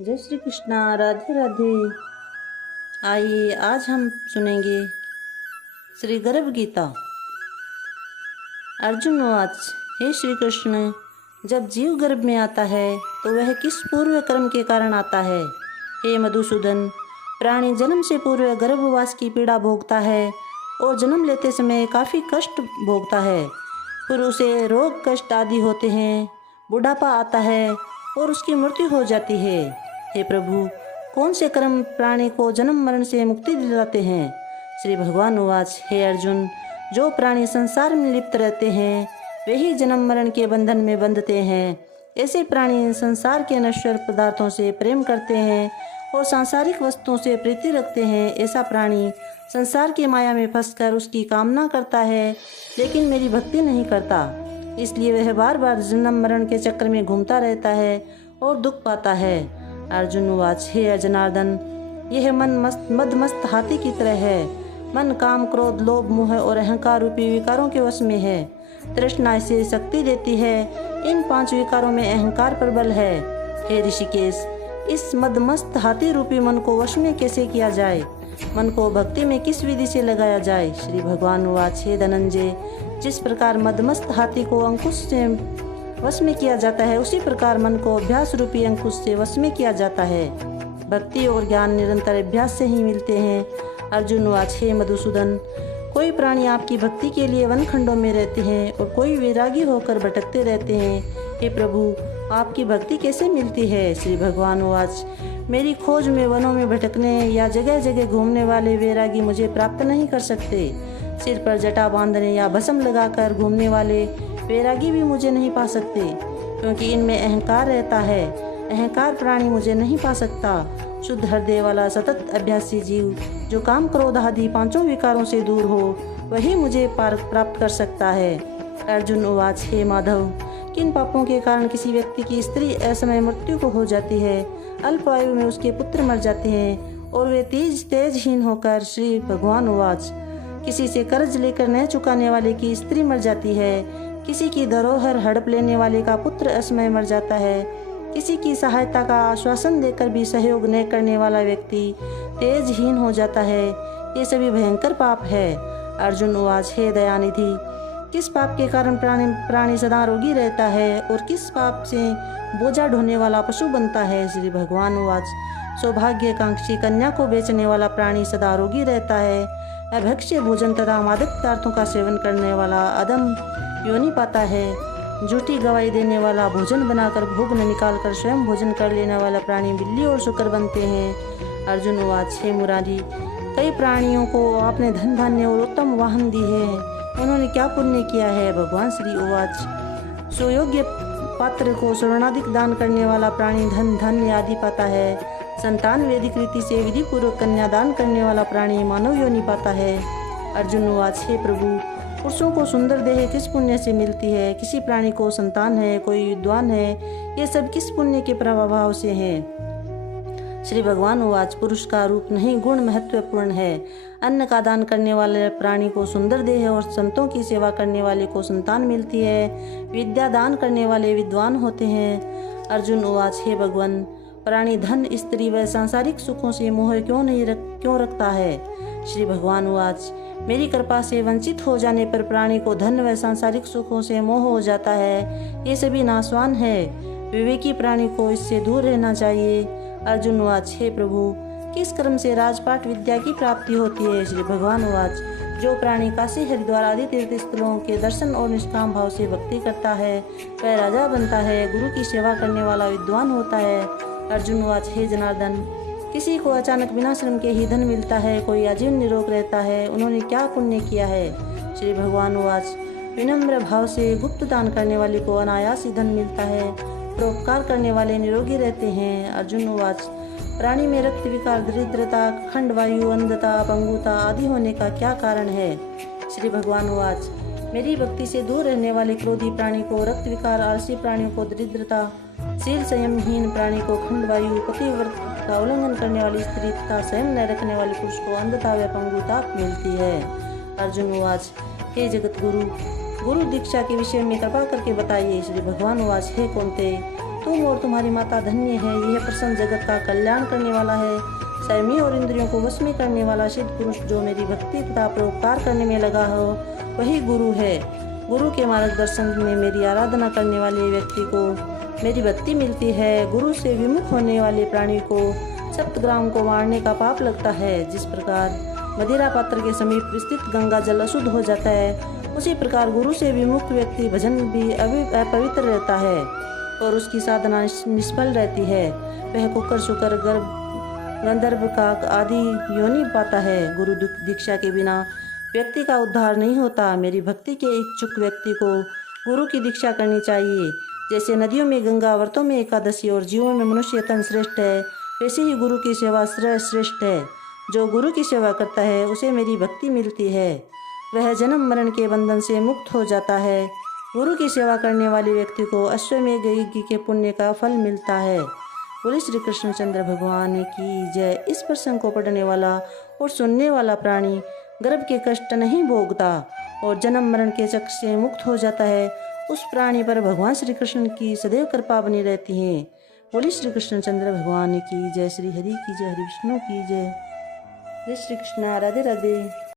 जय श्री कृष्णा। राधे राधे। आइए आज हम सुनेंगे श्री गर्भ गीता। अर्जुन वाच, हे श्री कृष्ण, जब जीव गर्भ में आता है तो वह किस पूर्व कर्म के कारण आता है? हे मधुसूदन, प्राणी जन्म से पूर्व गर्भवास की पीड़ा भोगता है और जन्म लेते समय काफ़ी कष्ट भोगता है। फिर उसे रोग कष्ट आदि होते हैं, बुढ़ापा आता है और उसकी मृत्यु हो जाती है। हे प्रभु, कौन से कर्म प्राणी को जन्म मरण से मुक्ति दिलाते हैं? श्री भगवान उवाच, हे अर्जुन, जो प्राणी संसार में लिप्त रहते हैं वे ही जन्म मरण के बंधन में बंधते हैं। ऐसे प्राणी संसार के नश्वर पदार्थों से प्रेम करते हैं और सांसारिक वस्तुओं से प्रीति रखते हैं। ऐसा प्राणी संसार की माया में फंसकर उसकी कामना करता है, लेकिन मेरी भक्ति नहीं करता। इसलिए वह बार बार जन्म मरण के चक्र में घूमता रहता है और दुख पाता है। अर्जुन उवाच, हे जनार्दन, यह मन मदमस्त हाथी की तरह है। मन काम, क्रोध, लोभ, मोह और अहंकार रूपी विकारों के वश में है। तृष्णा इसे शक्ति देती है। इन 5 विकारों में अहंकार प्रबल है। हे ऋषिकेश, इस मदमस्त हाथी रूपी मन को वश में कैसे किया जाए? मन को भक्ति में किस विधि से लगाया जाए? श्री भगवान उवाच, हे धनंजय, जिस प्रकार मदमस्त हाथी को अंकुश से वश में किया जाता है, उसी प्रकार मन को अभ्यास रूपी अंकुश से वश में किया जाता है। भक्ति और ज्ञान निरंतर अभ्यास से ही मिलते हैं। अर्जुन उवाच, हे मधुसूदन, कोई प्राणी आपकी भक्ति के लिए वन खंडों में रहते हैं और कोई वैरागी होकर भटकते रहते हैं। हे प्रभु, आपकी भक्ति कैसे मिलती है? श्री भगवान उवाच, मेरी खोज में वनों में भटकने या जगह जगह घूमने वाले वैरागी मुझे प्राप्त नहीं कर सकते। सिर पर जटा बांधने या भस्म लगाकर घूमने वाले वैरागी भी मुझे नहीं पा सकते, क्योंकि इनमें अहंकार रहता है। अहंकार प्राणी मुझे नहीं पा सकता। शुद्ध हृदय वाला सतत अभ्यासी जीव, जो काम, क्रोध आदि 5 विकारों से दूर हो, वही मुझे प्राप्त कर सकता है। अर्जुन उवाच, हे माधव, किन पापों के कारण किसी व्यक्ति की स्त्री असमय मृत्यु को हो जाती है? अल्प आयु में उसके पुत्र मर जाते हैं और वे तेजहीन होकर। श्री भगवान उवाच, किसी से कर्ज लेकर न चुकाने वाले की स्त्री मर जाती है। किसी की धरोहर हड़प लेने वाले का पुत्र असमय मर जाता है। किसी की सहायता का आश्वासन देकर भी सहयोग न करने वाला व्यक्ति तेजहीन हो जाता है। ये सभी भयंकर पाप है। अर्जुन उवाच, हे दयानिधि, किस पाप के कारण प्राणी सदा रोगी रहता है और किस पाप से बोझा ढोने वाला पशु बनता है? श्री भगवान उवाच, सौभाग्यकांक्षी कन्या को बेचने वाला प्राणी सदा रोगी रहता है। अभक्ष्य भोजन तथा मादक पदार्थों का सेवन करने वाला अधम योनि पाता है। झूठी गवाही देने वाला भोजन बनाकर भोग न निकालकर स्वयं भोजन कर लेने वाला प्राणी बिल्ली और शुकर बनते हैं। अर्जुन उवाच, हे मुरारी, कई प्राणियों को आपने धन धान्य और उत्तम वाहन दी है। उन्होंने क्या पुण्य किया है? भगवान श्री उवाच, सुयोग्य पात्र को स्वर्णाधिक दान करने वाला प्राणी धन धान्य आदि पाता है। संतान वैदिक रीति से विधि पूर्वक कन्यादान करने वाला प्राणी मानव योनि पाता है। अर्जुन उवाच, हे प्रभु, पुरुषों को सुंदर देह किस पुण्य से मिलती है? किसी प्राणी को संतान है, कोई विद्वान है, ये सब किस पुण्य के प्रभाव से है? श्री भगवान उवाच, पुरुष का रूप नहीं, गुण महत्वपूर्ण है। अन्न का दान करने वाले प्राणी को सुंदर देह और संतों की सेवा करने वाले को संतान मिलती है। विद्या दान करने वाले विद्वान होते हैं। अर्जुन उवाच, हे भगवान, प्राणी धन, स्त्री व सांसारिक सुखों से मोह क्यों रखता है? श्री भगवान उवाच, मेरी कृपा से वंचित हो जाने पर प्राणी को धन व सांसारिक सुखों से मोह हो जाता है। ये सभी नाशवान है। विवेकी प्राणी को इससे दूर रहना चाहिए। अर्जुन उवाच, हे प्रभु, किस कर्म से राजपाट विद्या की प्राप्ति होती है? श्री भगवान उवाच, जो प्राणी काशी, हरिद्वार आदि तीर्थ स्थलों के दर्शन और निष्काम भाव से भक्ति करता है, वह राजा बनता है। गुरु की सेवा करने वाला विद्वान होता है। अर्जुन उवाच, हे जनार्दन, किसी को अचानक बिना श्रम के ही धन मिलता है, कोई आजीवन निरोग रहता है। उन्होंने क्या पुण्य किया है? श्री भगवान उवाच, विनम्र भाव से गुप्त दान करने वाले को अनायास ही धन मिलता है। परोपकार करने वाले निरोगी रहते हैं। अर्जुन उवाच, प्राणी में रक्त विकार, दरिद्रता, खंडवायु, अंधता, पंगुता आदि होने का क्या कारण है? श्री भगवान उवाच, मेरी भक्ति से दूर रहने वाले क्रोधी प्राणी को रक्त विकार, आलसी प्राणियों को दरिद्रता, शील संयमहीन प्राणी को खंडवायु, पतिव्रत का उल्लंघन करने वाली स्त्री तथा संयम न रखने वाले पुरुष को अंधता व पंगुता मिलती है। अर्जुन उवाच, हे जगत गुरु, गुरु दीक्षा के विषय में कृपा करके बताइए। श्री भगवान उवाच, हे कौन्तेय, तुम और तुम्हारी माता धन्य है। यह प्रसन्न जगत का कल्याण करने वाला है, संयमी और इंद्रियों को वश में करने वाला सिद्ध पुरुष जो मेरी भक्ति तथा परोपकार करने में लगा हो, वही गुरु है। गुरु के मार्गदर्शन में मेरी आराधना करने वाले व्यक्ति को मेरी भक्ति मिलती है। गुरु से विमुख होने वाले प्राणी को सप्तग्राम को मारने का पाप लगता है। जिस प्रकार मदिरा पात्र के समीप स्थित गंगा जल अशुद्ध हो जाता है, उसी प्रकार गुरु से विमुख व्यक्ति भजन भी अपवित्र रहता है और उसकी साधना निष्फल रहती है। वह कुकर शुकर गर्भ गंधर्व काक आदि योनि पाता है। गुरु दीक्षा के बिना व्यक्ति का उद्धार नहीं होता। मेरी भक्ति के इच्छुक व्यक्ति को गुरु की दीक्षा करनी चाहिए। जैसे नदियों में गंगा, व्रतों में एकादशी और जीवों में मनुष्य तन श्रेष्ठ है, वैसे ही गुरु की सेवा श्रेष्ठ है। जो गुरु की सेवा करता है उसे मेरी भक्ति मिलती है, वह जन्म मरण के बंधन से मुक्त हो जाता है। गुरु की सेवा करने वाले व्यक्ति को अश्वमेघ यज्ञ के पुण्य का फल मिलता है। बोले श्री कृष्णचंद्र भगवान की जय। इस प्रसंग को पढ़ने वाला और सुनने वाला प्राणी गर्भ के कष्ट नहीं भोगता और जन्म मरण के चक्र से मुक्त हो जाता है। उस प्राणी पर भगवान श्री कृष्ण की सदैव कृपा बनी रहती है। बोले श्री कृष्णचंद्र भगवान की जय। श्री हरि की जय, हरि विष्णु की जय। जय श्री कृष्ण। राधे राधे।